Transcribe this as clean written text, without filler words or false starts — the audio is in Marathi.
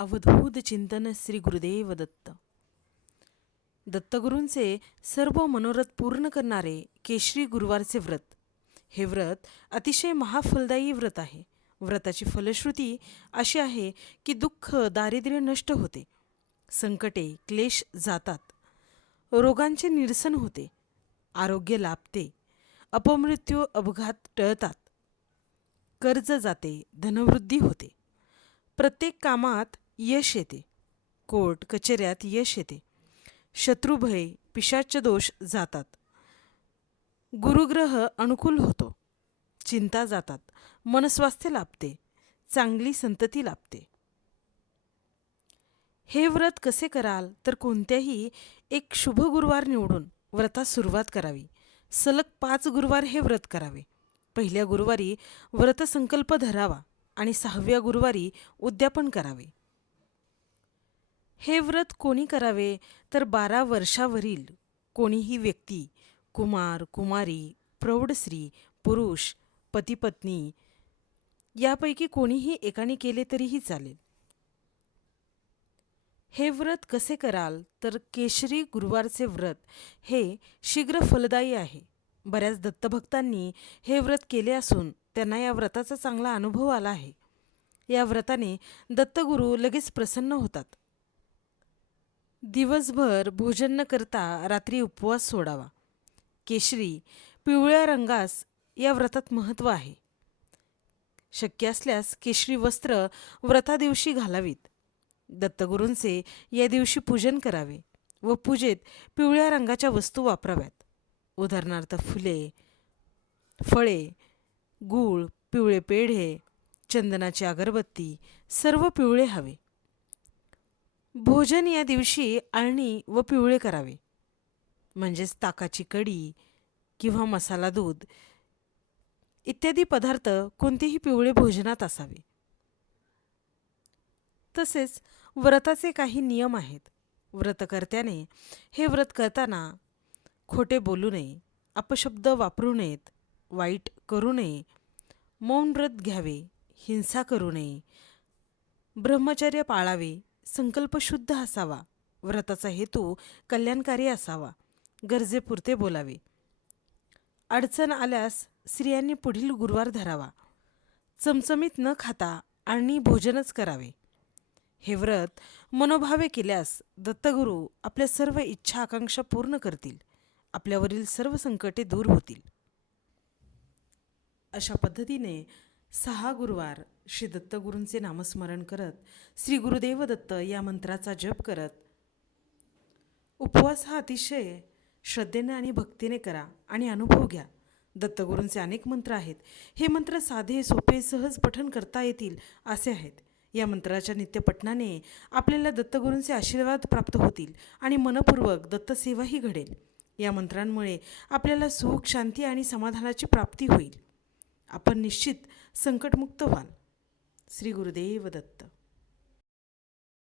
अवधूत चिंतन श्री गुरुदेव दत्त. दत्तगुरूंचे सर्व मनोरथ पूर्ण करणारे केशरी गुरुवारचे व्रत. हे व्रत अतिशय महाफलदायी व्रत आहे. व्रताची फलश्रुती अशी आहे की दुःख दारिद्र्य नष्ट होते, संकटे क्लेश जातात, रोगांचे निरसन होते, आरोग्य लाभते, अपमृत्यू अपघात टळतात, कर्ज जाते, धनवृद्धी होते, प्रत्येक कामात यश येते, कोर्ट कचेऱ्यात यश येते, शत्रुभय पिशाच दोष जातात, गुरुग्रह अनुकूल होतो, चिंता जातात, मनस्वास्थ्य लाभते, चांगली संतती लाभते. हे व्रत कसे कराल तर कोणत्याही एक शुभ गुरुवार निवडून व्रतास सुरुवात करावी. सलग 5 गुरुवार हे व्रत करावे. पहिल्या गुरुवारी व्रतसंकल्प धरावा आणि 6व्या गुरुवारी उद्यापन करावे. हे व्रत कोणी करावे तर 12 वर्षावरील कोणीही व्यक्ती, कुमार कुमारी, प्रौढ स्त्री, पुरुष, पतिपत्नी यापैकी कोणीही एकाने केले तरीही चालेल. हे व्रत कसे कराल तर केशरी गुरुवारचे व्रत हे शीघ्र फलदायी आहे. बऱ्याच दत्तभक्तांनी हे व्रत केले असून त्यांना या व्रताचा चांगला अनुभव आला आहे. या व्रताने दत्तगुरू लगेच प्रसन्न होतात. दिवसभर भोजन न करता रात्री उपवास सोडावा. केशरी पिवळ्या रंगास या व्रतात महत्त्व आहे. शक्य असल्यास केशरी वस्त्र व्रतादिवशी घालावीत. दत्तगुरूंचे या दिवशी पूजन करावे व पूजेत पिवळ्या रंगाच्या वस्तू वापराव्यात. उदाहरणार्थ फुले, फळे, गूळ, पिवळे पेढे, चंदनाची अगरबत्ती सर्व पिवळे हवे. भोजन या दिवशी आळणी व पिवळे करावे, म्हणजेच ताकाची कढी किंवा मसाला दूध इत्यादी पदार्थ कोणतेही पिवळे भोजनात असावे. तसेच व्रताचे काही नियम आहेत. व्रतकर्त्याने हे व्रत करताना खोटे बोलू नये, अपशब्द वापरू नयेत, वाईट करू नये, मौन व्रत घ्यावे, हिंसा करू नये, ब्रह्मचर्य पाळावे, संकल्प शुद्ध असावा, व्रताचा हेतू कल्याणकारी असावा, गरजेपुरते बोलावे. अडचण आल्यास स्त्रियांनी पुढील गुरुवार धरावा. चमचमीत न खाता आणि भोजनच करावे. हे व्रत मनोभावे केल्यास दत्तगुरू आपल्या सर्व इच्छा आकांक्षा पूर्ण करतील. आपल्यावरील सर्व संकटे दूर होतील. अशा पद्धतीने 6 गुरुवार श्री दत्तगुरूंचे नामस्मरण करत, श्री गुरुदेव दत्त या मंत्राचा जप करत उपवास हा अतिशय श्रद्धेने आणि भक्तीने करा आणि अनुभव घ्या. दत्तगुरूंचे अनेक मंत्र आहेत. हे मंत्र साधे सोपे सहज पठण करता येतील असे आहेत. या मंत्राच्या नित्यपठणाने आपल्याला दत्तगुरूंचे आशीर्वाद प्राप्त होतील आणि मनपूर्वक दत्तसेवाही घडेल. या मंत्रांमुळे आपल्याला सुख, शांती आणि समाधानाची प्राप्ती होईल. आपण निश्चित संकटमुक्त व्हाल. श्री गुरुदेव दत्त.